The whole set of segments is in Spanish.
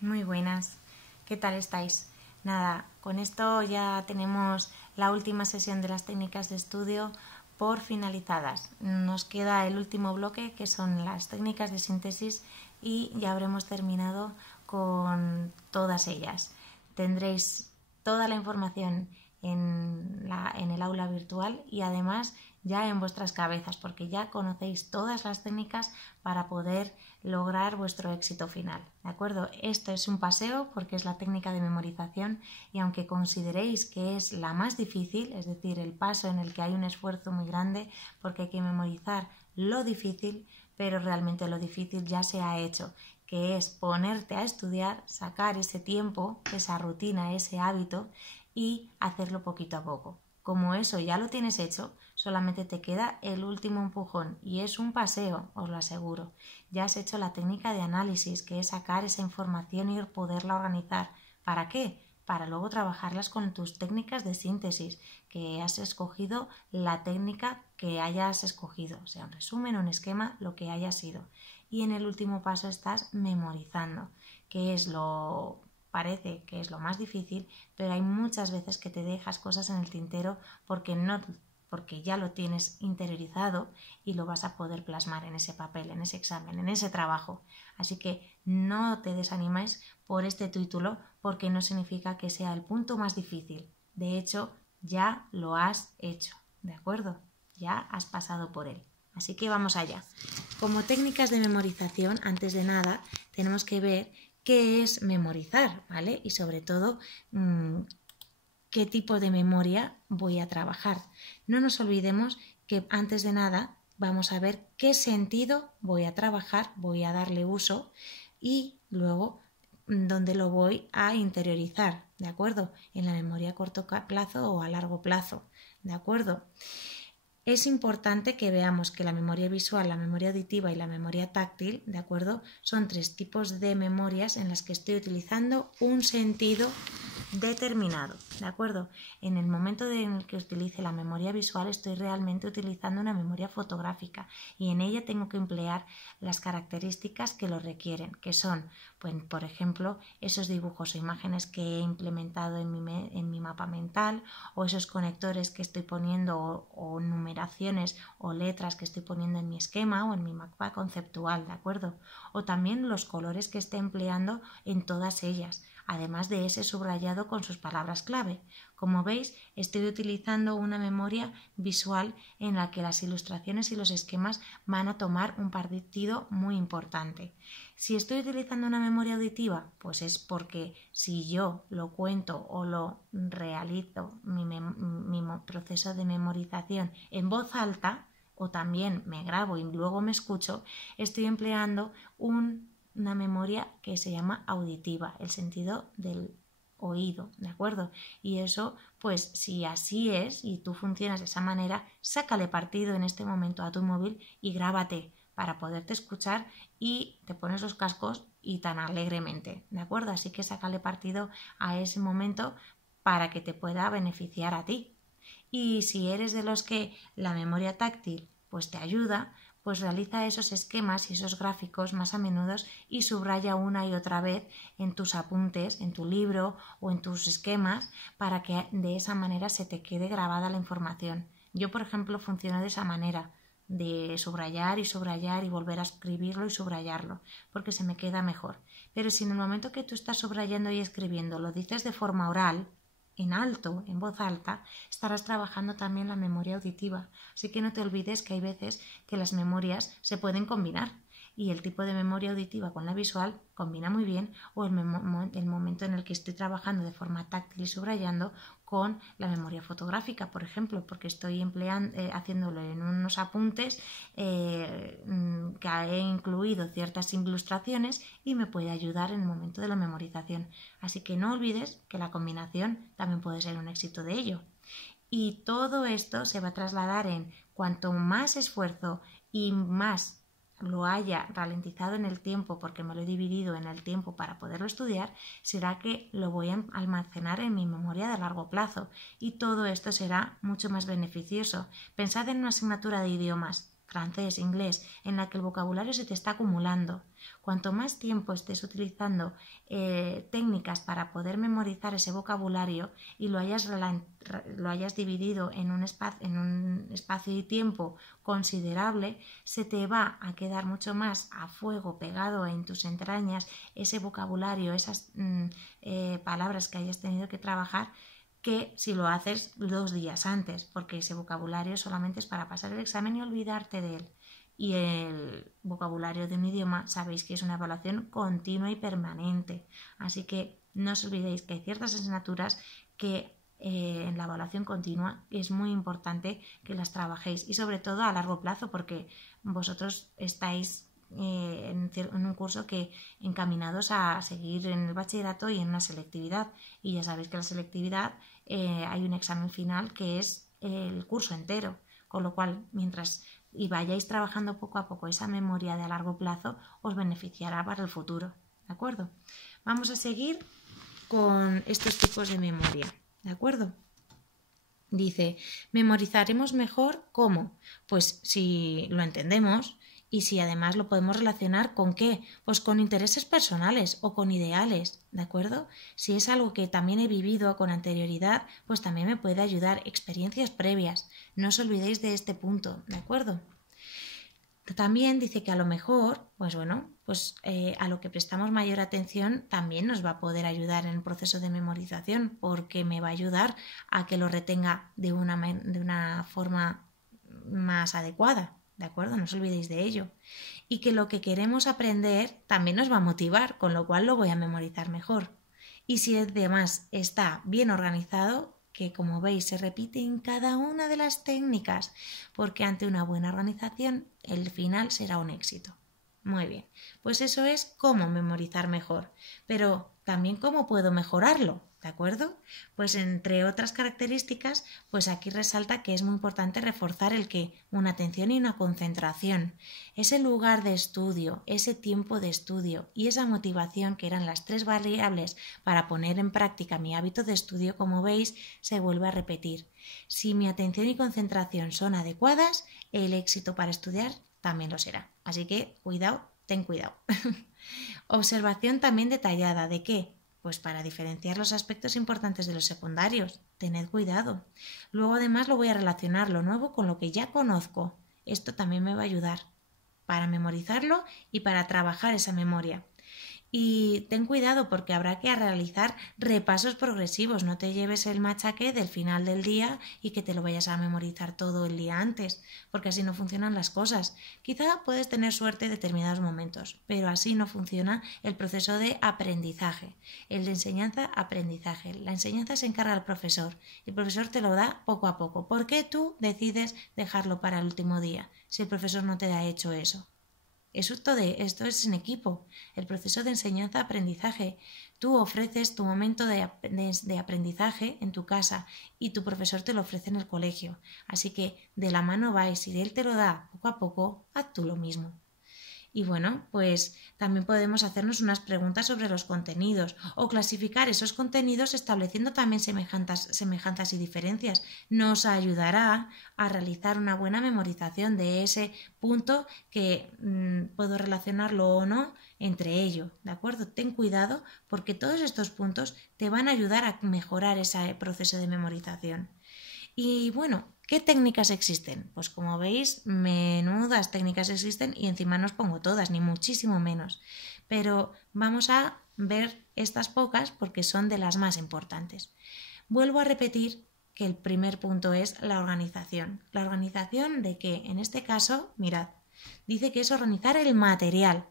Muy buenas, ¿qué tal estáis? Nada, con esto ya tenemos la última sesión de las técnicas de estudio por finalizadas. Nos queda el último bloque, que son las técnicas de síntesis, y ya habremos terminado con todas ellas. Tendréis toda la información en el aula virtual y además ya en vuestras cabezas, porque ya conocéis todas las técnicas para poder lograr vuestro éxito final, ¿de acuerdo? Esto es un paseo porque es la técnica de memorización, y aunque consideréis que es la más difícil, es decir, el paso en el que hay un esfuerzo muy grande porque hay que memorizar lo difícil, pero realmente lo difícil ya se ha hecho, que es ponerte a estudiar, sacar ese tiempo, esa rutina, ese hábito y hacerlo poquito a poco. Como eso ya lo tienes hecho, solamente te queda el último empujón, y es un paseo, os lo aseguro. Ya has hecho la técnica de análisis, que es sacar esa información y poderla organizar. ¿Para qué? Para luego trabajarlas con tus técnicas de síntesis, que has escogido la técnica que hayas escogido, o sea, un resumen, un esquema, lo que haya sido. Y en el último paso estás memorizando, que es lo parece que es lo más difícil, pero hay muchas veces que te dejas cosas en el tintero porque ya lo tienes interiorizado y lo vas a poder plasmar en ese papel, en ese examen, en ese trabajo. Así que no te desanimes por este título, porque no significa que sea el punto más difícil. De hecho, ya lo has hecho, ¿de acuerdo? Ya has pasado por él. Así que vamos allá. Como técnicas de memorización, antes de nada, tenemos que ver qué es memorizar, ¿vale? Y sobre todo, qué tipo de memoria voy a trabajar. No nos olvidemos que antes de nada vamos a ver qué sentido voy a trabajar, voy a darle uso, y luego dónde lo voy a interiorizar, ¿de acuerdo? En la memoria a corto plazo o a largo plazo, ¿de acuerdo? Es importante que veamos que la memoria visual, la memoria auditiva y la memoria táctil, ¿de acuerdo? Son tres tipos de memorias en las que estoy utilizando un sentido determinado, ¿de acuerdo? En el momento en el que utilice la memoria visual, estoy realmente utilizando una memoria fotográfica, y en ella tengo que emplear las características que lo requieren, que son, pues, por ejemplo, esos dibujos o imágenes que he implementado en mi mapa mental, o esos conectores que estoy poniendo, o numeraciones o letras que estoy poniendo en mi esquema o en mi mapa conceptual, ¿de acuerdo? O también los colores que esté empleando en todas ellas, además de ese subrayado con sus palabras clave. Como veis, estoy utilizando una memoria visual en la que las ilustraciones y los esquemas van a tomar un partido muy importante. Si estoy utilizando una memoria auditiva, pues es porque si yo lo cuento o lo realizo, mi proceso de memorización en voz alta, o también me grabo y luego me escucho, estoy empleando una memoria que se llama auditiva, el sentido del oído, ¿de acuerdo? Y eso, pues si así es y tú funcionas de esa manera, sácale partido en este momento a tu móvil y grábate para poderte escuchar, y te pones los cascos y tan alegremente, ¿de acuerdo? Así que sácale partido a ese momento para que te pueda beneficiar a ti. Y si eres de los que la memoria táctil pues te ayuda, pues realiza esos esquemas y esos gráficos más a menudo y subraya una y otra vez en tus apuntes, en tu libro o en tus esquemas, para que de esa manera se te quede grabada la información. Yo, por ejemplo, funciono de esa manera, de subrayar y volver a escribirlo y subrayarlo, porque se me queda mejor. Pero si en el momento que tú estás subrayando y escribiendo lo dices de forma oral, en alto, en voz alta, estarás trabajando también la memoria auditiva. Así que no te olvides que hay veces que las memorias se pueden combinar, y el tipo de memoria auditiva con la visual combina muy bien, o el momento en el que estoy trabajando de forma táctil y subrayando con la memoria fotográfica, por ejemplo, porque estoy haciéndolo en unos apuntes que he incluido ciertas ilustraciones y me puede ayudar en el momento de la memorización. Así que no olvides que la combinación también puede ser un éxito de ello. Y todo esto se va a trasladar en cuanto más esfuerzo y más lo haya ralentizado en el tiempo, porque me lo he dividido en el tiempo para poderlo estudiar, será que lo voy a almacenar en mi memoria de largo plazo, y todo esto será mucho más beneficioso. Pensad en una asignatura de idiomas. francés, inglés, en la que el vocabulario se te está acumulando. Cuanto más tiempo estés utilizando técnicas para poder memorizar ese vocabulario y lo hayas dividido en un espacio y tiempo considerable, se te va a quedar mucho más a fuego pegado en tus entrañas ese vocabulario, esas palabras que hayas tenido que trabajar, que si lo haces 2 días antes, porque ese vocabulario solamente es para pasar el examen y olvidarte de él. Y el vocabulario de un idioma sabéis que es una evaluación continua y permanente. Así que no os olvidéis que hay ciertas asignaturas que en la evaluación continua es muy importante que las trabajéis, y sobre todo a largo plazo, porque vosotros estáis en un curso que encaminados a seguir en el bachillerato y en una selectividad, y ya sabéis que la selectividad hay un examen final que es el curso entero, con lo cual mientras vayáis trabajando poco a poco esa memoria de a largo plazo os beneficiará para el futuro, ¿de acuerdo? Vamos a seguir con estos tipos de memoria, ¿de acuerdo? Dice, memorizaremos mejor ¿cómo? Pues si lo entendemos y si además lo podemos relacionar ¿con qué? Pues con intereses personales o con ideales, ¿de acuerdo? Si es algo que también he vivido con anterioridad, pues también me puede ayudar experiencias previas. No os olvidéis de este punto, ¿de acuerdo? También dice que a lo mejor, pues bueno, pues a lo que prestamos mayor atención también nos va a poder ayudar en el proceso de memorización, porque me va a ayudar a que lo retenga de una forma más adecuada, ¿de acuerdo? No os olvidéis de ello. Y que lo que queremos aprender también nos va a motivar, con lo cual lo voy a memorizar mejor. Y si además está bien organizado, que como veis se repite en cada una de las técnicas, porque ante una buena organización el final será un éxito. Muy bien, pues eso es cómo memorizar mejor, pero también cómo puedo mejorarlo, ¿de acuerdo? Pues entre otras características, pues aquí resalta que es muy importante reforzar el que una atención y una concentración, ese lugar de estudio, ese tiempo de estudio y esa motivación, que eran las 3 variables para poner en práctica mi hábito de estudio, como veis, se vuelve a repetir. Si mi atención y concentración son adecuadas, el éxito para estudiar también lo será. Así que cuidado, ten cuidado. Observación también detallada. ¿De qué? Pues para diferenciar los aspectos importantes de los secundarios. Tened cuidado. Luego además lo voy a relacionar lo nuevo con lo que ya conozco. Esto también me va a ayudar para memorizarlo y para trabajar esa memoria. Y ten cuidado porque habrá que realizar repasos progresivos, no te lleves el machaque del final del día y que te lo vayas a memorizar todo el día antes, porque así no funcionan las cosas. Quizá puedes tener suerte en determinados momentos, pero así no funciona el proceso de aprendizaje, el de enseñanza-aprendizaje. La enseñanza se encarga el profesor y el profesor te lo da poco a poco. ¿Por qué tú decides dejarlo para el último día si el profesor no te ha hecho eso? Esto es en equipo, el proceso de enseñanza-aprendizaje. Tú ofreces tu momento de aprendizaje en tu casa y tu profesor te lo ofrece en el colegio. Así que de la mano vais, y él te lo da poco a poco, haz tú lo mismo. Y bueno, pues también podemos hacernos unas preguntas sobre los contenidos o clasificar esos contenidos estableciendo también semejanzas y diferencias. Nos ayudará a realizar una buena memorización de ese punto que puedo relacionarlo o no entre ello, ¿de acuerdo? Ten cuidado porque todos estos puntos te van a ayudar a mejorar ese proceso de memorización. Y bueno, ¿qué técnicas existen? Pues como veis, menudas técnicas existen y encima no os pongo todas, ni muchísimo menos. Pero vamos a ver estas pocas porque son de las más importantes. Vuelvo a repetir que el primer punto es la organización. ¿La organización de qué? En este caso, mirad, dice que es organizar el material,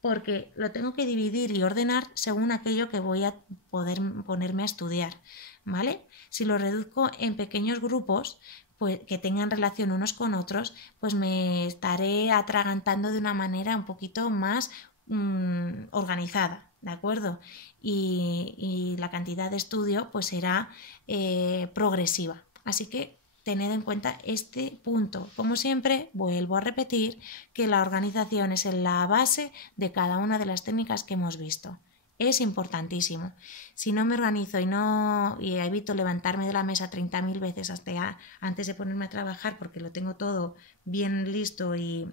porque lo tengo que dividir y ordenar según aquello que voy a poder ponerme a estudiar, ¿vale? Si lo reduzco en pequeños grupos, pues que tengan relación unos con otros, pues me estaré atragantando de una manera un poquito más organizada, ¿de acuerdo? Y la cantidad de estudio pues será progresiva. Así que tened en cuenta este punto. Como siempre, vuelvo a repetir que la organización es la base de cada una de las técnicas que hemos visto. es importantísimo. Si no me organizo y evito levantarme de la mesa 30.000 veces hasta antes de ponerme a trabajar porque lo tengo todo bien listo y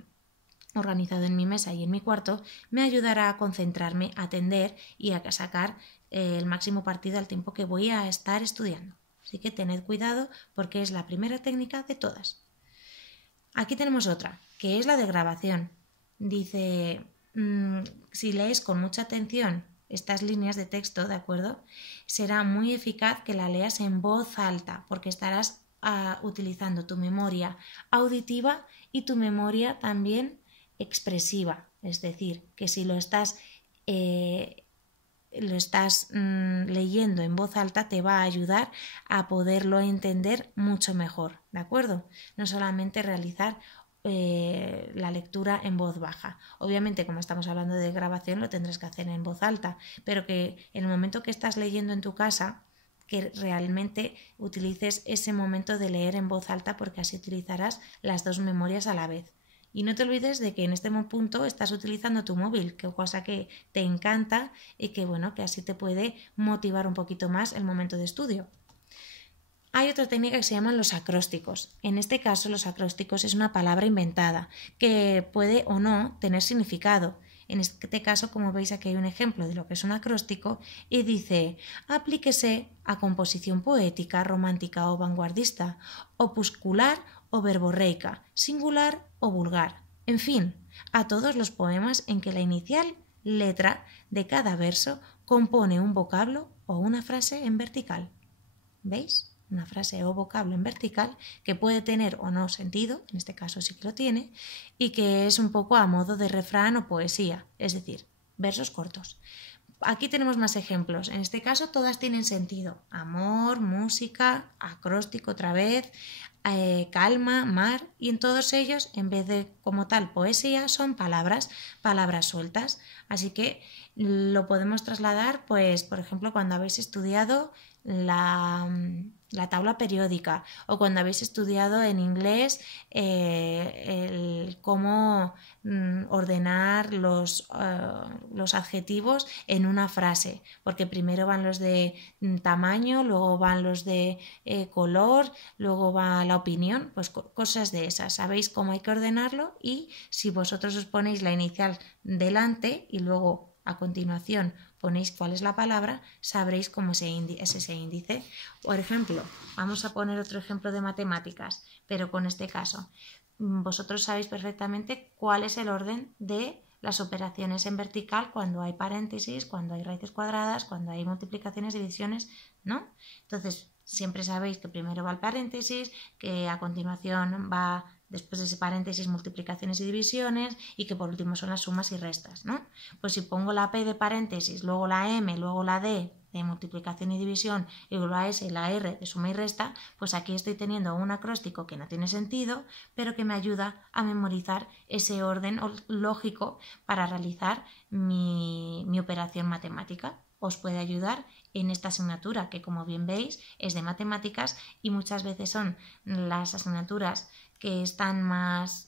organizado en mi mesa y en mi cuarto, me ayudará a concentrarme, a atender y a sacar el máximo partido al tiempo que voy a estar estudiando. Así que tened cuidado porque es la primera técnica de todas. Aquí tenemos otra, que es la de grabación. Dice, si lees con mucha atención estas líneas de texto, ¿de acuerdo? Será muy eficaz que la leas en voz alta porque estarás utilizando tu memoria auditiva y tu memoria también expresiva. Es decir, que si lo estás leyendo en voz alta te va a ayudar a poderlo entender mucho mejor, ¿de acuerdo? No solamente realizar la lectura en voz baja. Obviamente, como estamos hablando de grabación, lo tendrás que hacer en voz alta, pero que en el momento que estás leyendo en tu casa, que realmente utilices ese momento de leer en voz alta porque así utilizarás las dos memorias a la vez. Y no te olvides de que en este punto estás utilizando tu móvil, que cosa que te encanta y que bueno, que así te puede motivar un poquito más el momento de estudio. Hay otra técnica que se llaman los acrósticos. En este caso, los acrósticos es una palabra inventada que puede o no tener significado. En este caso, como veis, aquí hay un ejemplo de lo que es un acróstico y dice: aplíquese a composición poética, romántica o vanguardista, opuscular o verborreica, singular o vulgar. En fin, a todos los poemas en que la inicial letra de cada verso compone un vocablo o una frase en vertical. ¿Veis? Una frase o vocablo en vertical que puede tener o no sentido, en este caso sí que lo tiene, y que es un poco a modo de refrán o poesía, es decir, versos cortos. Aquí tenemos más ejemplos. En este caso todas tienen sentido. Amor, música, acróstico otra vez, calma, mar, y en todos ellos, en vez de como tal poesía, son palabras sueltas. Así que lo podemos trasladar, pues, por ejemplo, cuando habéis estudiado la tabla periódica o cuando habéis estudiado en inglés cómo ordenar los adjetivos en una frase, porque primero van los de tamaño, luego van los de color, luego va la opinión, pues cosas de esas. Sabéis cómo hay que ordenarlo y si vosotros os ponéis la inicial delante y luego a continuación ponéis cuál es la palabra, sabréis cómo es ese índice. Por ejemplo, vamos a poner otro ejemplo de matemáticas, pero con este caso. Vosotros sabéis perfectamente cuál es el orden de las operaciones en vertical cuando hay paréntesis, cuando hay raíces cuadradas, cuando hay multiplicaciones, divisiones, ¿no? Entonces, siempre sabéis que primero va el paréntesis, que a continuación va después de ese paréntesis multiplicaciones y divisiones y que por último son las sumas y restas, ¿no? Pues si pongo la P de paréntesis, luego la M, luego la D de multiplicación y división y luego la S y la R de suma y resta, pues aquí estoy teniendo un acróstico que no tiene sentido, pero que me ayuda a memorizar ese orden lógico para realizar mi operación matemática. Os puede ayudar en esta asignatura que, como bien veis, es de matemáticas y muchas veces son las asignaturas que están más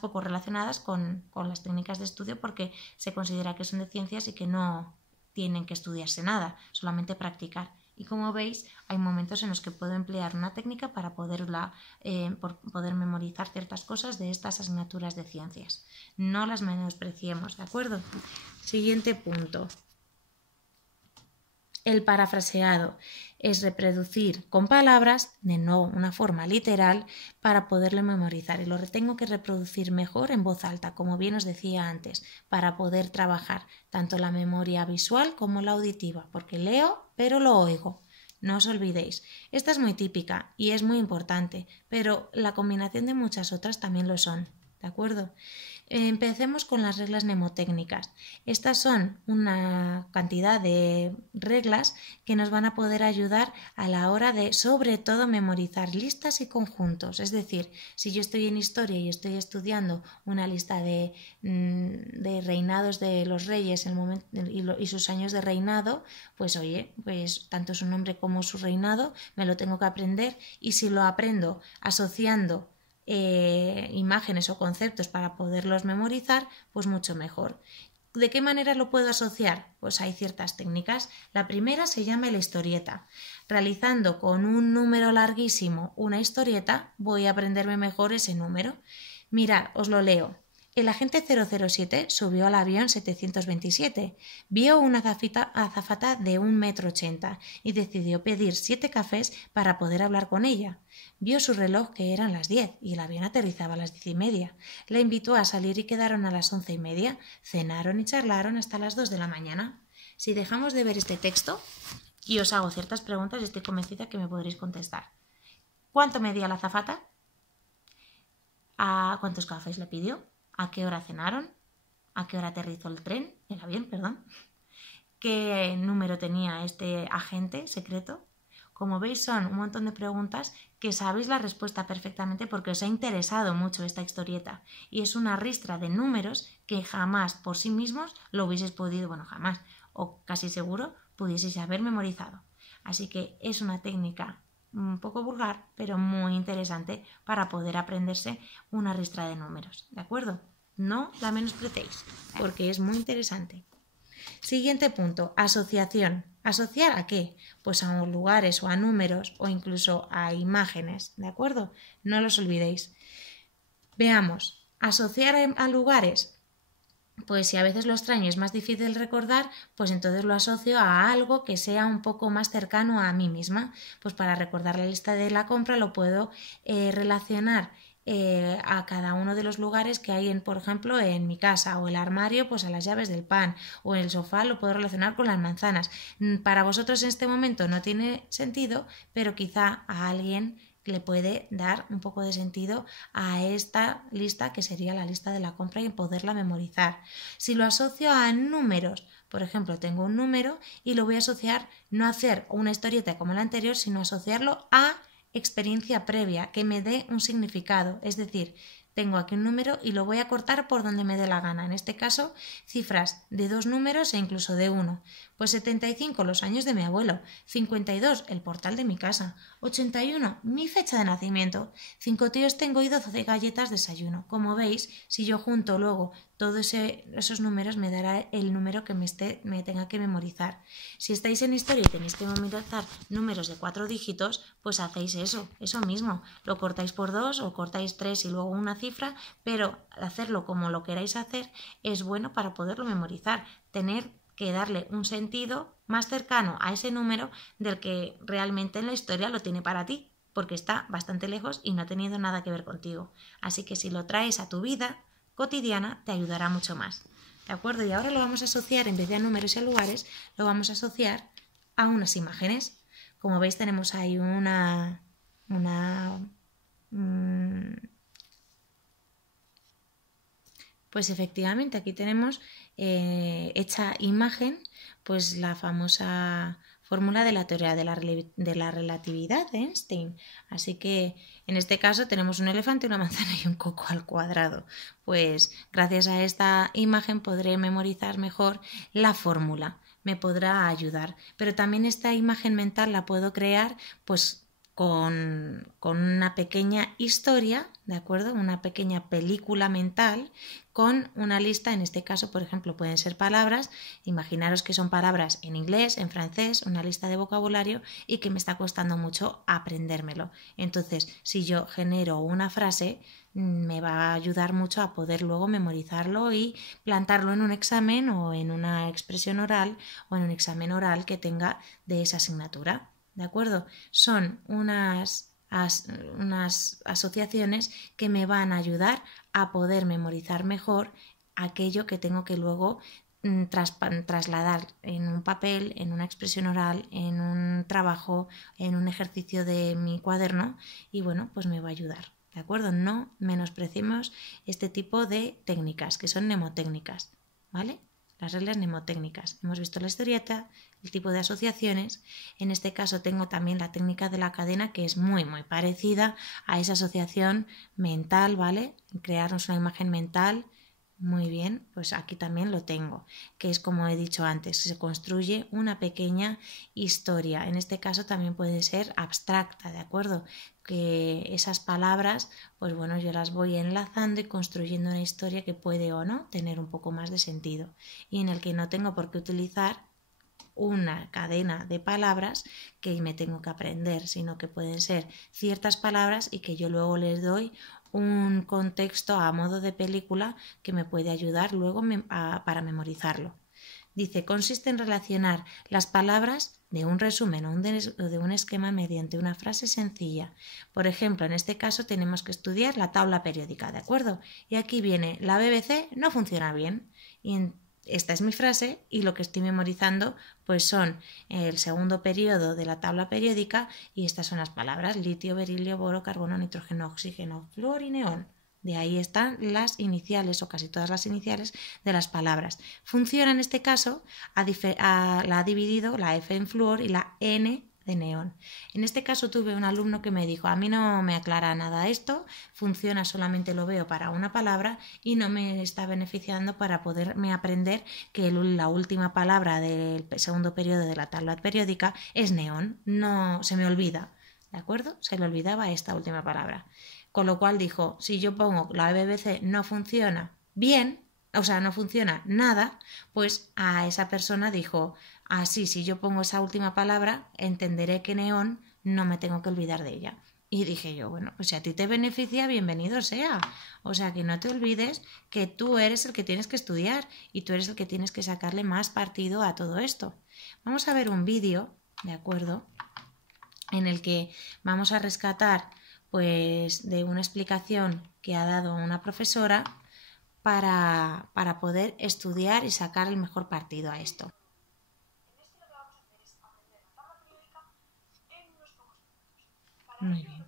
poco relacionadas con las técnicas de estudio porque se considera que son de ciencias y que no tienen que estudiarse nada, solamente practicar. Y como veis, hay momentos en los que puedo emplear una técnica para poder memorizar ciertas cosas de estas asignaturas de ciencias. No las menospreciemos, ¿de acuerdo? Siguiente punto. El parafraseado es reproducir con palabras, de no una forma literal, para poderlo memorizar. Y lo tengo que reproducir mejor en voz alta, como bien os decía antes, para poder trabajar tanto la memoria visual como la auditiva, porque leo, pero lo oigo. No os olvidéis. Esta es muy típica y es muy importante, pero la combinación de muchas otras también lo son. ¿De acuerdo? Empecemos con las reglas mnemotécnicas. Estas son una cantidad de reglas que nos van a poder ayudar a la hora de, sobre todo, memorizar listas y conjuntos. Es decir, si yo estoy en historia y estoy estudiando una lista de reinados de los reyes y sus años de reinado, pues oye, pues tanto su nombre como su reinado me lo tengo que aprender y si lo aprendo asociando imágenes o conceptos para poderlos memorizar, pues mucho mejor. ¿De qué manera lo puedo asociar? Pues hay ciertas técnicas. La primera se llama la historieta. Realizando con un número larguísimo una historieta, voy a aprenderme mejor ese número. Mirad, os lo leo. El agente 007 subió al avión 727, vio una azafata de 1,80 m y decidió pedir 7 cafés para poder hablar con ella. Vio su reloj que eran las 10 y el avión aterrizaba a las 10:30. La invitó a salir y quedaron a las 11:30. Cenaron y charlaron hasta las 2 de la mañana. Si dejamos de ver este texto y os hago ciertas preguntas, estoy convencida que me podréis contestar. ¿Cuánto medía la azafata? ¿A cuántos cafés le pidió? ¿A qué hora cenaron? ¿A qué hora aterrizó el avión, perdón? ¿Qué número tenía este agente secreto? Como veis, son un montón de preguntas que sabéis la respuesta perfectamente porque os ha interesado mucho esta historieta y es una ristra de números que jamás por sí mismos lo hubieseis podido, bueno, jamás, o casi seguro, pudieseis haber memorizado. Así que es una técnica un poco vulgar, pero muy interesante para poder aprenderse una ristra de números, ¿de acuerdo? No la menospreciéis, porque es muy interesante. Siguiente punto, asociación. ¿Asociar a qué? Pues a lugares o a números o incluso a imágenes, ¿de acuerdo? No los olvidéis. Veamos, asociar a lugares. Pues si a veces lo extraño es más difícil recordar, pues entonces lo asocio a algo que sea un poco más cercano a mí misma. Pues para recordar la lista de la compra lo puedo relacionar a cada uno de los lugares que hay, por ejemplo, en mi casa, o el armario, pues a las llaves del pan, o en el sofá lo puedo relacionar con las manzanas. Para vosotros en este momento no tiene sentido, pero quizá a alguien le puede dar un poco de sentido a esta lista que sería la lista de la compra y poderla memorizar. Si lo asocio a números, por ejemplo, tengo un número y lo voy a asociar, no a hacer una historieta como la anterior, sino asociarlo a experiencia previa que me dé un significado, es decir, tengo aquí un número y lo voy a cortar por donde me dé la gana. En este caso, cifras de 2 números e incluso de 1. Pues 75, los años de mi abuelo. 52, el portal de mi casa. 81, mi fecha de nacimiento. 5 tíos tengo y 12 galletas desayuno. Como veis, si yo junto luego todos esos números me dará el número que me tenga que memorizar. Si estáis en historia y tenéis que memorizar números de 4 dígitos, pues hacéis eso mismo. Lo cortáis por 2 o cortáis 3 y luego una cifra, pero hacerlo como lo queráis hacer es bueno para poderlo memorizar. Tener que darle un sentido más cercano a ese número del que realmente en la historia lo tiene para ti, porque está bastante lejos y no ha tenido nada que ver contigo. Así que si lo traes a tu vida cotidiana te ayudará mucho más. ¿De acuerdo? Y ahora lo vamos a asociar, en vez de a números y a lugares, lo vamos a asociar a unas imágenes. Como veis tenemos ahí pues efectivamente aquí tenemos hecha imagen, pues la famosa fórmula de la teoría de la relatividad de Einstein. Así que en este caso tenemos un elefante, una manzana y un coco al cuadrado. Pues gracias a esta imagen podré memorizar mejor la fórmula, me podrá ayudar. Pero también esta imagen mental la puedo crear pues con una pequeña historia, ¿de acuerdo? Una pequeña película mental con una lista, en este caso, por ejemplo, pueden ser palabras, imaginaros que son palabras en inglés, en francés, una lista de vocabulario y que me está costando mucho aprendérmelo. Entonces, si yo genero una frase, me va a ayudar mucho a poder luego memorizarlo y plantarlo en un examen o en una expresión oral o en un examen oral que tenga de esa asignatura. ¿De acuerdo? Son unas asociaciones que me van a ayudar a poder memorizar mejor aquello que tengo que luego trasladar en un papel, en una expresión oral, en un trabajo, en un ejercicio de mi cuaderno y bueno, pues me va a ayudar. ¿De acuerdo? No menospreciemos este tipo de técnicas que son mnemotécnicas, ¿vale? Las reglas mnemotécnicas. Hemos visto la historieta, el tipo de asociaciones. En este caso tengo también la técnica de la cadena que es muy parecida a esa asociación mental, ¿vale? Crearnos una imagen mental Muy bien, pues aquí también lo tengo, que es como he dicho antes, se construye una pequeña historia. En este caso también puede ser abstracta, ¿de acuerdo? Que esas palabras, pues bueno, yo las voy enlazando y construyendo una historia que puede o no tener un poco más de sentido y en el que no tengo por qué utilizar una cadena de palabras que me tengo que aprender, sino que pueden ser ciertas palabras y que yo luego les doy un contexto a modo de película que me puede ayudar luego para memorizarlo. Dice, consiste en relacionar las palabras de un resumen o de un esquema mediante una frase sencilla. Por ejemplo, en este caso tenemos que estudiar la tabla periódica, ¿de acuerdo? Y aquí viene, la BBC no funciona bien. Y esta es mi frase y lo que estoy memorizando pues son el segundo periodo de la tabla periódica y estas son las palabras litio, berilio, boro, carbono, nitrógeno, oxígeno, flúor y neón. De ahí están las iniciales o casi todas las iniciales de las palabras. Funciona en este caso, la ha dividido la F en flúor y la N de neón. En este caso tuve un alumno que me dijo, a mí no me aclara nada esto, funciona, solamente lo veo para una palabra y no me está beneficiando para poderme aprender que la última palabra del segundo periodo de la tabla periódica es neón, no se me olvida, ¿de acuerdo? Se le olvidaba esta última palabra. Con lo cual dijo, si yo pongo la BBC no funciona bien, o sea, no funciona nada, pues a esa persona dijo, así, si yo pongo esa última palabra, entenderé que neón no me tengo que olvidar de ella. Y dije yo, bueno, pues si a ti te beneficia, bienvenido sea. O sea, que no te olvides que tú eres el que tienes que estudiar y tú eres el que tienes que sacarle más partido a todo esto. Vamos a ver un vídeo, ¿de acuerdo? En el que vamos a rescatar pues de una explicación que ha dado una profesora para poder estudiar y sacar el mejor partido a esto. Muy bien.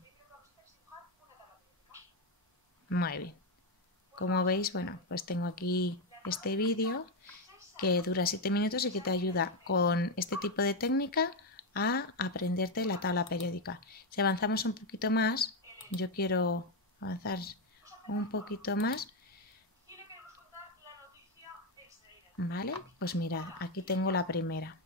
Muy bien. Como veis, bueno, pues tengo aquí este vídeo que dura 7 minutos y que te ayuda con este tipo de técnica a aprenderte la tabla periódica. Si avanzamos un poquito más, yo quiero avanzar un poquito más. Vale, pues mirad, aquí tengo la primera.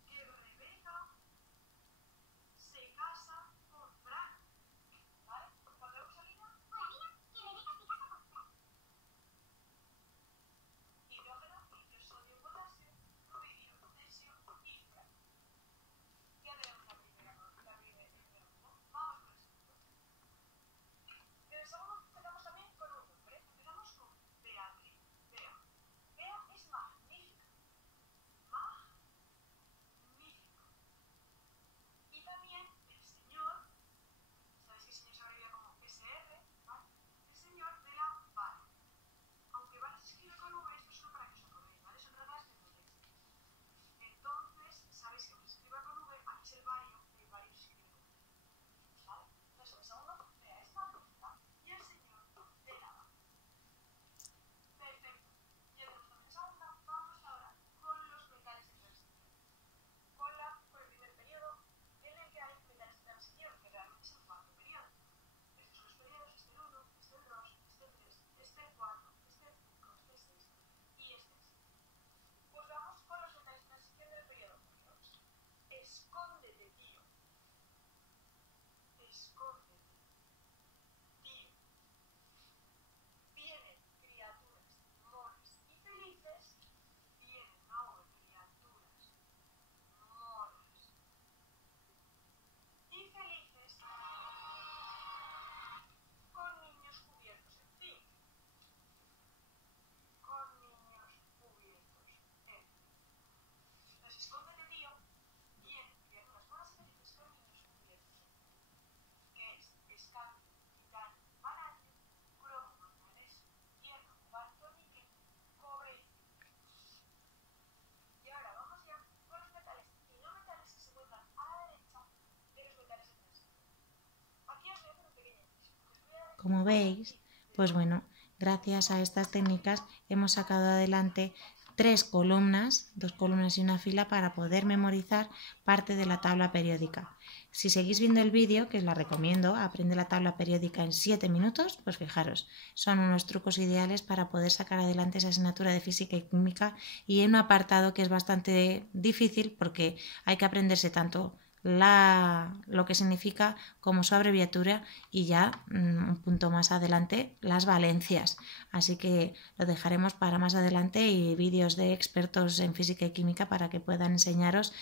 Como veis, pues bueno, gracias a estas técnicas hemos sacado adelante 3 columnas, 2 columnas y una fila para poder memorizar parte de la tabla periódica. Si seguís viendo el vídeo, que os la recomiendo, aprende la tabla periódica en 7 minutos, pues fijaros, son unos trucos ideales para poder sacar adelante esa asignatura de física y química y en un apartado que es bastante difícil porque hay que aprenderse tanto lo que significa como su abreviatura y ya un punto más adelante las valencias, así que lo dejaremos para más adelante y vídeos de expertos en física y química para que puedan enseñaros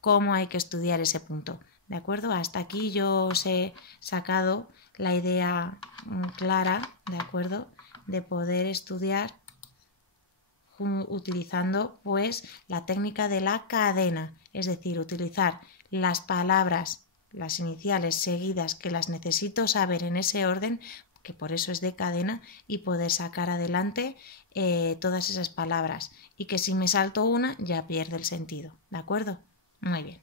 cómo hay que estudiar ese punto, ¿de acuerdo? Hasta aquí yo os he sacado la idea clara, ¿de acuerdo?, de poder estudiar utilizando pues la técnica de la cadena, es decir, utilizar las palabras, las iniciales seguidas que las necesito saber en ese orden, que por eso es de cadena, y poder sacar adelante todas esas palabras y que si me salto una ya pierde el sentido, ¿de acuerdo? Muy bien.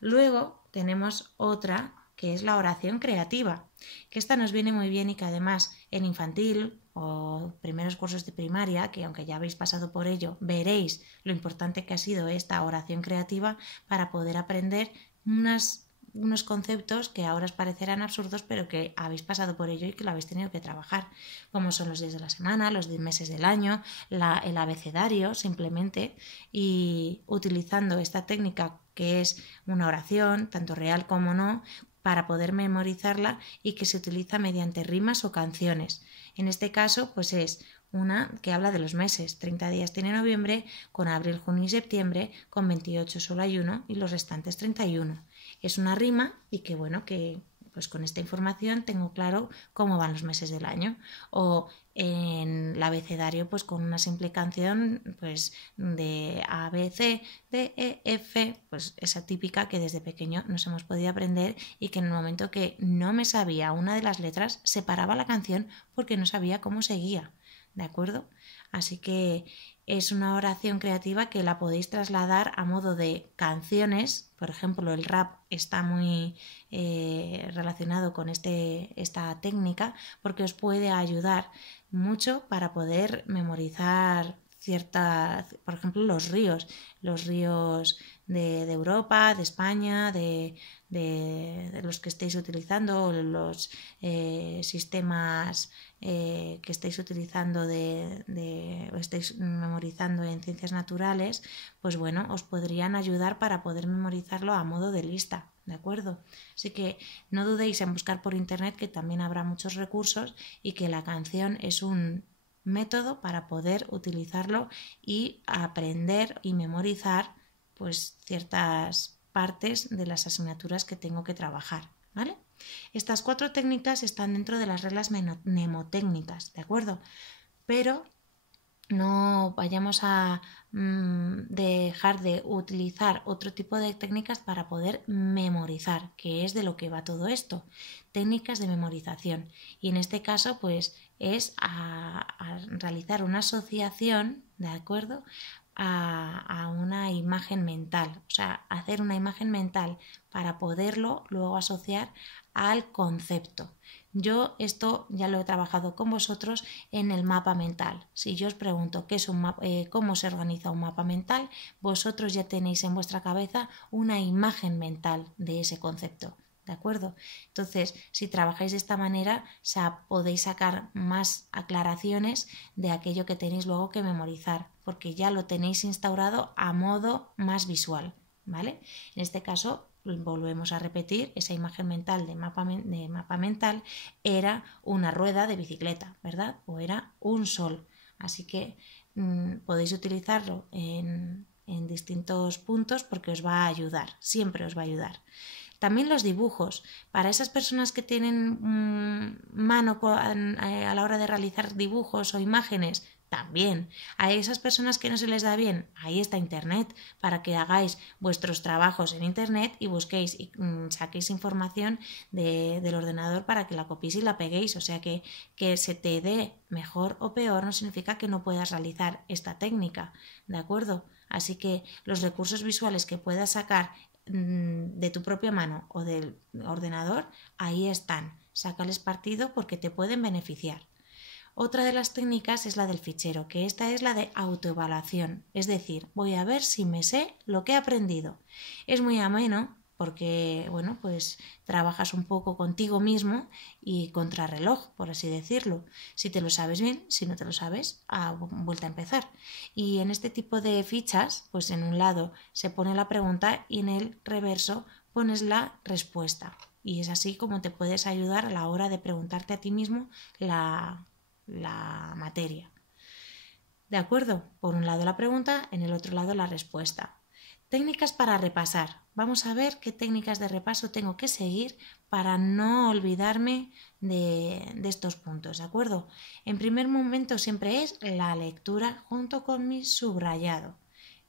Luego tenemos otra que es la oración creativa, que esta nos viene muy bien y que además en infantil o primeros cursos de primaria, que aunque ya habéis pasado por ello, veréis lo importante que ha sido esta oración creativa para poder aprender unos conceptos que ahora os parecerán absurdos, pero que habéis pasado por ello y que lo habéis tenido que trabajar, como son los días de la semana, los meses del año, el abecedario simplemente, y utilizando esta técnica que es una oración, tanto real como no, para poder memorizarla y que se utiliza mediante rimas o canciones. En este caso, pues es una que habla de los meses. 30 días tiene noviembre, con abril, junio y septiembre, con 28 solo hay uno y los restantes 31. Es una rima y que bueno, que pues con esta información tengo claro cómo van los meses del año. O en el abecedario, pues con una simple canción pues de A, B, C, D, E, F, pues esa típica que desde pequeño nos hemos podido aprender y que en el momento que no me sabía una de las letras, se paraba la canción porque no sabía cómo seguía, ¿de acuerdo? Así que es una oración creativa que la podéis trasladar a modo de canciones. Por ejemplo, el rap está muy relacionado con esta técnica porque os puede ayudar mucho para poder memorizar por ejemplo, los ríos de Europa, de España, de los que estéis utilizando, los sistemas que estáis utilizando o estáis memorizando en ciencias naturales, pues bueno, os podrían ayudar para poder memorizarlo a modo de lista, ¿de acuerdo? Así que no dudéis en buscar por internet, que también habrá muchos recursos y que la canción es un método para poder utilizarlo y aprender y memorizar pues ciertas partes de las asignaturas que tengo que trabajar, ¿vale? Estas 4 técnicas están dentro de las reglas mnemotécnicas, ¿de acuerdo? Pero no vayamos a dejar de utilizar otro tipo de técnicas para poder memorizar, que es de lo que va todo esto, técnicas de memorización. Y en este caso, pues es a realizar una asociación, ¿de acuerdo?, a una imagen mental, o sea, hacer una imagen mental para poderlo luego asociar al concepto. Yo esto ya lo he trabajado con vosotros en el mapa mental. Si yo os pregunto qué es cómo se organiza un mapa mental, vosotros ya tenéis en vuestra cabeza una imagen mental de ese concepto, ¿de acuerdo? Entonces, si trabajáis de esta manera, podéis sacar más aclaraciones de aquello que tenéis luego que memorizar, porque ya lo tenéis instaurado a modo más visual, ¿vale? En este caso, volvemos a repetir, esa imagen mental de mapa mental era una rueda de bicicleta, ¿verdad? O era un sol. Así que podéis utilizarlo en distintos puntos porque os va a ayudar, siempre os va a ayudar. También los dibujos. Para esas personas que tienen mano a la hora de realizar dibujos o imágenes, también. A esas personas que no se les da bien, ahí está Internet, para que hagáis vuestros trabajos en Internet y busquéis y saquéis información del ordenador para que la copiéis y la peguéis. O sea que se te dé mejor o peor no significa que no puedas realizar esta técnica, ¿de acuerdo? Así que los recursos visuales que puedas sacar de tu propia mano o del ordenador, ahí están. Sácales partido porque te pueden beneficiar. Otra de las técnicas es la del fichero, que esta es la de autoevaluación, es decir, voy a ver si me sé lo que he aprendido. Es muy ameno porque, bueno, pues trabajas un poco contigo mismo y contrarreloj, por así decirlo. Si te lo sabes bien, si no te lo sabes, vuelta a empezar. Y en este tipo de fichas, pues en un lado se pone la pregunta y en el reverso pones la respuesta. Y es así como te puedes ayudar a la hora de preguntarte a ti mismo la materia. ¿De acuerdo? Por un lado la pregunta, en el otro lado la respuesta. Técnicas para repasar. Vamos a ver qué técnicas de repaso tengo que seguir para no olvidarme de estos puntos, ¿de acuerdo? En primer momento siempre es la lectura junto con mi subrayado,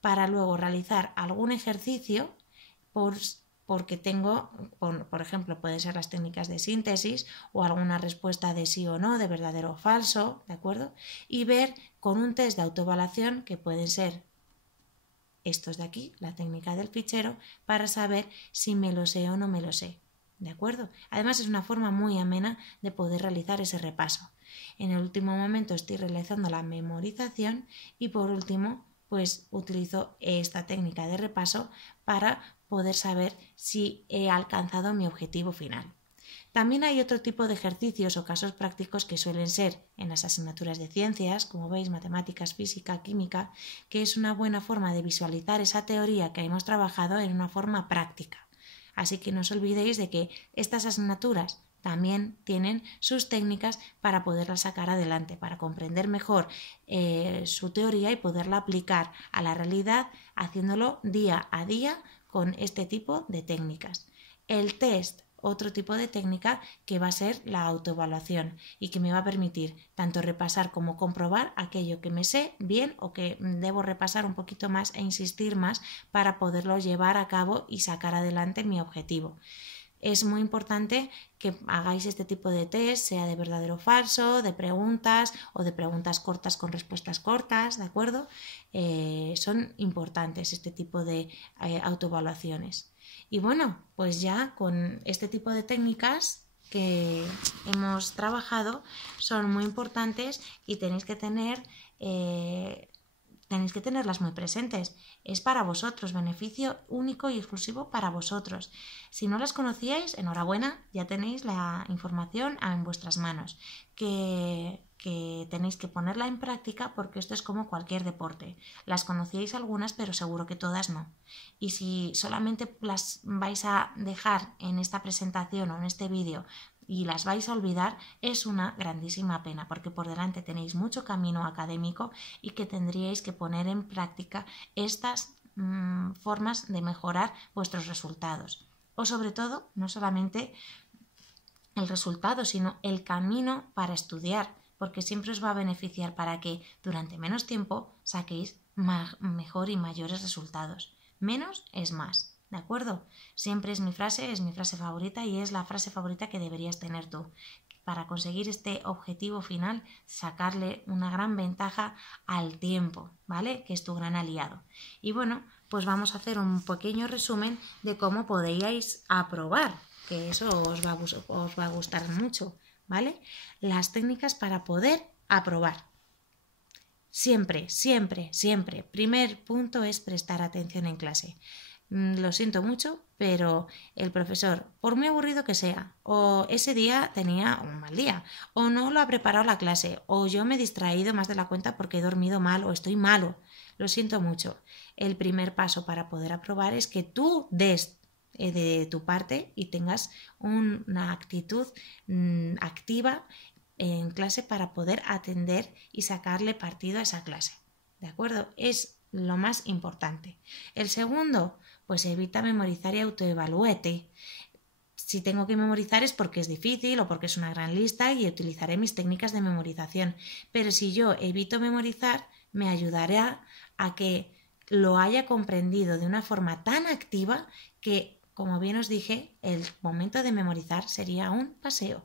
para luego realizar algún ejercicio porque tengo, por ejemplo, pueden ser las técnicas de síntesis o alguna respuesta de sí o no, de verdadero o falso, ¿de acuerdo? Y ver con un test de autoevaluación, que pueden ser estos de aquí, la técnica del fichero, para saber si me lo sé o no me lo sé, ¿de acuerdo? Además es una forma muy amena de poder realizar ese repaso. En el último momento estoy realizando la memorización y por último pues utilizo esta técnica de repaso para poder saber si he alcanzado mi objetivo final. También hay otro tipo de ejercicios o casos prácticos que suelen ser en las asignaturas de ciencias, como veis, matemáticas, física, química, que es una buena forma de visualizar esa teoría que hemos trabajado en una forma práctica. Así que no os olvidéis de que estas asignaturas también tienen sus técnicas para poderla sacar adelante, para comprender mejor su teoría y poderla aplicar a la realidad haciéndolo día a día con este tipo de técnicas. El test, otro tipo de técnica que va a ser la autoevaluación y que me va a permitir tanto repasar como comprobar aquello que me sé bien o que debo repasar un poquito más e insistir más para poderlo llevar a cabo y sacar adelante mi objetivo. Es muy importante que hagáis este tipo de test, sea de verdadero o falso, de preguntas o de preguntas cortas con respuestas cortas, ¿de acuerdo? Son importantes este tipo de autoevaluaciones. Y bueno, pues ya con este tipo de técnicas que hemos trabajado son muy importantes y tenéis que tenerlas muy presentes. Es para vosotros, beneficio único y exclusivo para vosotros. Si no las conocíais, enhorabuena, ya tenéis la información en vuestras manos, que tenéis que ponerla en práctica porque esto es como cualquier deporte. Las conocíais algunas, pero seguro que todas no. Y si solamente las vais a dejar en esta presentación o en este vídeo y las vais a olvidar, es una grandísima pena porque por delante tenéis mucho camino académico y que tendríais que poner en práctica estas formas de mejorar vuestros resultados. O sobre todo, no solamente el resultado, sino el camino para estudiar, porque siempre os va a beneficiar para que durante menos tiempo saquéis mejor y mayores resultados. Menos es más, ¿de acuerdo? Siempre es mi frase favorita y es la frase favorita que deberías tener tú. Para conseguir este objetivo final, sacarle una gran ventaja al tiempo, ¿vale? Que es tu gran aliado. Y bueno, pues vamos a hacer un pequeño resumen de cómo podríais aprobar, que eso os va a gustar mucho, ¿vale? Las técnicas para poder aprobar. Siempre, siempre, siempre. Primer punto es prestar atención en clase. Lo siento mucho, pero el profesor, por muy aburrido que sea, o ese día tenía un mal día, o no lo ha preparado la clase, o yo me he distraído más de la cuenta porque he dormido mal o estoy malo. Lo siento mucho. El primer paso para poder aprobar es que tú des de tu parte y tengas una actitud activa en clase para poder atender y sacarle partido a esa clase. ¿De acuerdo? Es lo más importante. El segundo, pues evita memorizar y autoevalúate. Si tengo que memorizar es porque es difícil o porque es una gran lista y utilizaré mis técnicas de memorización. Pero si yo evito memorizar, me ayudará a que lo haya comprendido de una forma tan activa que, como bien os dije, el momento de memorizar sería un paseo.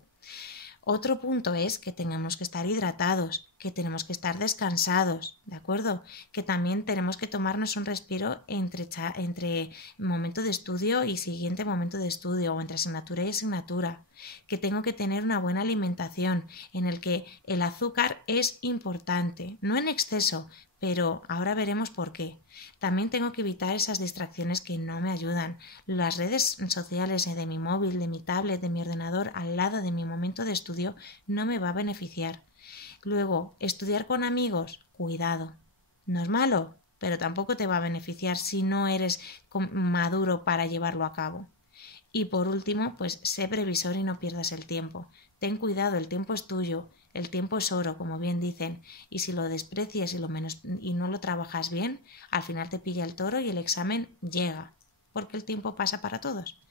Otro punto es que tenemos que estar hidratados. que tenemos que estar descansados, ¿de acuerdo? Que también tenemos que tomarnos un respiro entre momento de estudio y siguiente momento de estudio, o entre asignatura y asignatura, que tengo que tener una buena alimentación en el que el azúcar es importante, no en exceso, pero ahora veremos por qué. También tengo que evitar esas distracciones que no me ayudan. Las redes sociales de mi móvil, de mi tablet, de mi ordenador al lado de mi momento de estudio no me va a beneficiar. Luego, estudiar con amigos, cuidado. No es malo, pero tampoco te va a beneficiar si no eres maduro para llevarlo a cabo. Y por último, pues sé previsor y no pierdas el tiempo. Ten cuidado, el tiempo es tuyo. El tiempo es oro, como bien dicen, y si lo desprecias y no lo trabajas bien, al final te pilla el toro y el examen llega, porque el tiempo pasa para todos.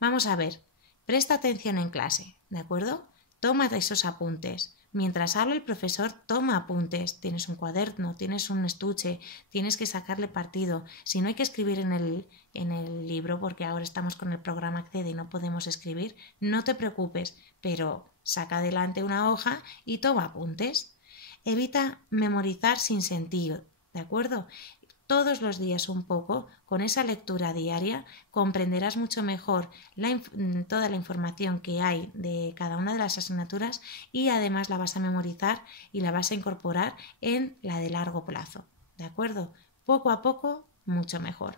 Vamos a ver, presta atención en clase, ¿de acuerdo? Toma esos apuntes. Mientras habla el profesor, toma apuntes. Tienes un cuaderno, tienes un estuche, tienes que sacarle partido. Si no hay que escribir en el libro, porque ahora estamos con el programa Accede y no podemos escribir, no te preocupes, pero saca adelante una hoja y toma apuntes. Evita memorizar sin sentido, ¿de acuerdo? Todos los días un poco, con esa lectura diaria, comprenderás mucho mejor toda la información que hay de cada una de las asignaturas y además la vas a memorizar y la vas a incorporar en la de largo plazo. ¿De acuerdo? Poco a poco, mucho mejor.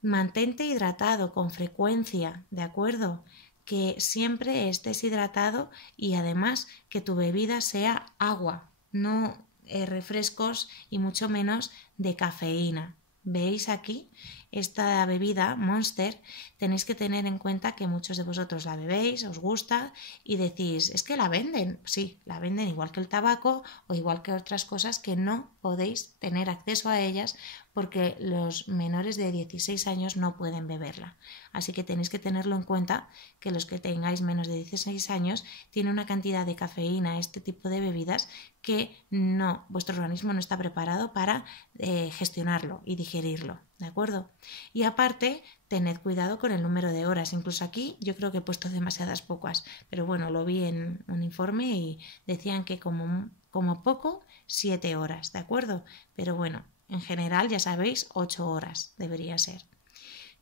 Mantente hidratado con frecuencia, ¿de acuerdo? Que siempre estés hidratado y además que tu bebida sea agua, no refrescos y mucho menos de cafeína. ¿Veis aquí? Esta bebida Monster tenéis que tener en cuenta que muchos de vosotros la bebéis, os gusta y decís, es que la venden. Sí, la venden igual que el tabaco o igual que otras cosas que no podéis tener acceso a ellas porque los menores de 16 años no pueden beberla. Así que tenéis que tenerlo en cuenta que los que tengáis menos de 16 años tiene una cantidad de cafeína, este tipo de bebidas, que no, vuestro organismo no está preparado para gestionarlo y digerirlo, ¿de acuerdo? Y aparte, tened cuidado con el número de horas. Incluso aquí yo creo que he puesto demasiadas pocas, pero bueno, lo vi en un informe y decían que como poco 7 horas, ¿de acuerdo? Pero bueno, en general ya sabéis 8 horas debería ser.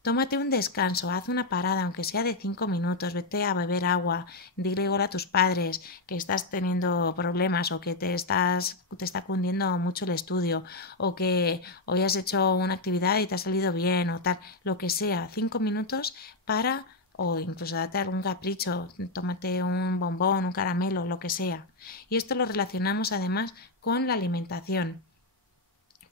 Tómate un descanso, haz una parada, aunque sea de 5 minutos, vete a beber agua, dile hola a tus padres que estás teniendo problemas o que te está cundiendo mucho el estudio o que hoy has hecho una actividad y te ha salido bien o tal, lo que sea, 5 minutos para, o incluso date algún capricho, tómate un bombón, un caramelo, lo que sea. Y esto lo relacionamos además con la alimentación.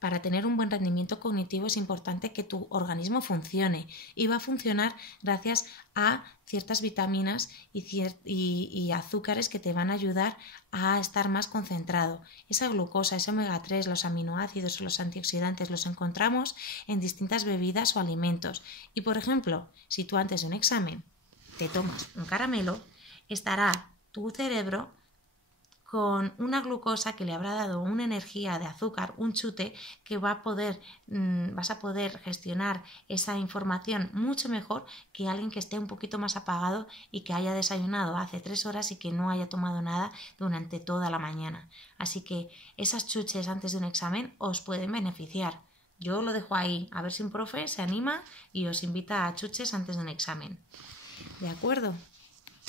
Para tener un buen rendimiento cognitivo es importante que tu organismo funcione y va a funcionar gracias a ciertas vitaminas y azúcares que te van a ayudar a estar más concentrado. Esa glucosa, ese omega 3, los aminoácidos o los antioxidantes los encontramos en distintas bebidas o alimentos. Y por ejemplo, si tú antes de un examen te tomas un caramelo, estará tu cerebro con una glucosa que le habrá dado una energía de azúcar, un chute, que vas a poder gestionar esa información mucho mejor que alguien que esté un poquito más apagado y que haya desayunado hace 3 horas y que no haya tomado nada durante toda la mañana. Así que esas chuches antes de un examen os pueden beneficiar. Yo lo dejo ahí, a ver si un profe se anima y os invita a chuches antes de un examen. ¿De acuerdo?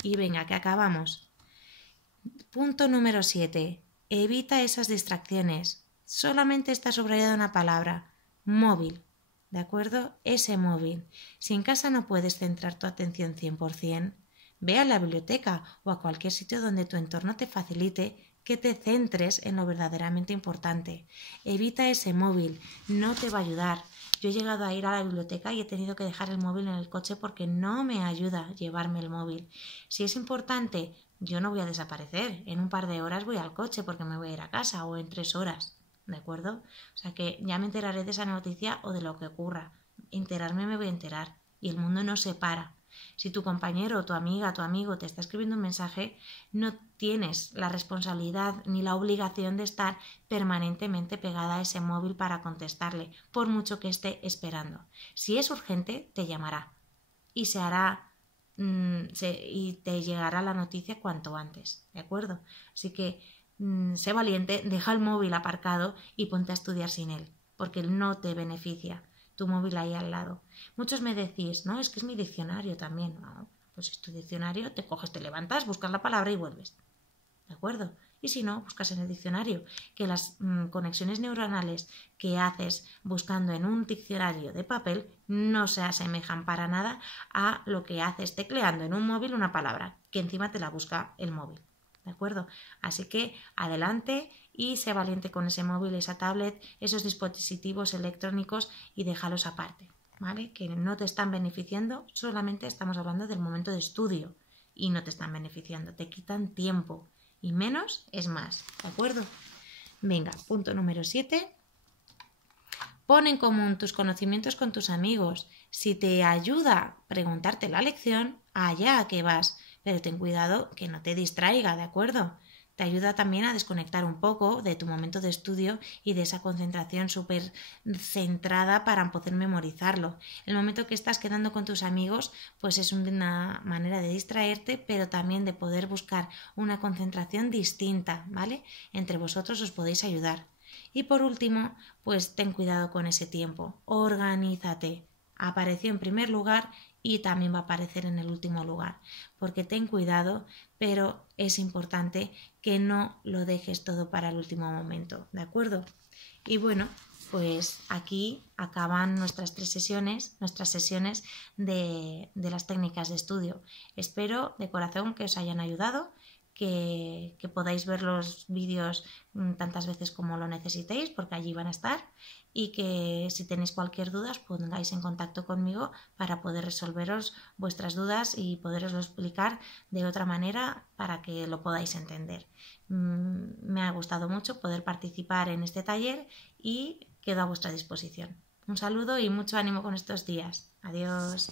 Y venga, que acabamos. Punto número 7. Evita esas distracciones. Solamente está subrayada una palabra. Móvil. ¿De acuerdo? Ese móvil. Si en casa no puedes centrar tu atención 100%, ve a la biblioteca o a cualquier sitio donde tu entorno te facilite que te centres en lo verdaderamente importante. Evita ese móvil. No te va a ayudar. Yo he llegado a ir a la biblioteca y he tenido que dejar el móvil en el coche porque no me ayuda llevarme el móvil. Si es importante, yo no voy a desaparecer. En un par de horas voy al coche porque me voy a ir a casa o en 3 horas. ¿De acuerdo? O sea que ya me enteraré de esa noticia o de lo que ocurra. Enterarme me voy a enterar. Y el mundo no se para. Si tu compañero, tu amiga, tu amigo te está escribiendo un mensaje, no tienes la responsabilidad ni la obligación de estar permanentemente pegada a ese móvil para contestarle, por mucho que esté esperando. Si es urgente, te llamará y se hará y te llegará la noticia cuanto antes, ¿de acuerdo? Así que sé valiente, deja el móvil aparcado y ponte a estudiar sin él, porque él no te beneficia, tu móvil ahí al lado. Muchos me decís, no, es que es mi diccionario también. No, pues es tu diccionario, te coges, te levantas, buscas la palabra y vuelves. ¿De acuerdo? Y si no, buscas en el diccionario, que las conexiones neuronales que haces buscando en un diccionario de papel no se asemejan para nada a lo que haces tecleando en un móvil una palabra, que encima te la busca el móvil. ¿De acuerdo? Así que adelante y sé valiente con ese móvil, esa tablet, esos dispositivos electrónicos y déjalos aparte, ¿vale? Que no te están beneficiando, solamente estamos hablando del momento de estudio y no te están beneficiando, te quitan tiempo. Y menos es más, ¿de acuerdo? Venga, punto número 7. Pon en común tus conocimientos con tus amigos. Si te ayuda preguntarte la lección, allá que vas. Pero ten cuidado que no te distraiga, ¿de acuerdo? Te ayuda también a desconectar un poco de tu momento de estudio y de esa concentración súper centrada para poder memorizarlo. El momento que estás quedando con tus amigos, pues es una manera de distraerte, pero también de poder buscar una concentración distinta, ¿vale? Entre vosotros os podéis ayudar. Y por último, pues ten cuidado con ese tiempo. Organízate. Apareció en primer lugar y también va a aparecer en el último lugar, porque ten cuidado, pero es importante que no lo dejes todo para el último momento, ¿de acuerdo? Y bueno, pues aquí acaban nuestras sesiones de las técnicas de estudio. Espero de corazón que os hayan ayudado, que podáis ver los vídeos tantas veces como lo necesitéis, porque allí van a estar, y que si tenéis cualquier duda os pongáis en contacto conmigo para poder resolveros vuestras dudas y poderoslo explicar de otra manera para que lo podáis entender. Me ha gustado mucho poder participar en este taller y quedo a vuestra disposición. Un saludo y mucho ánimo con estos días. Adiós.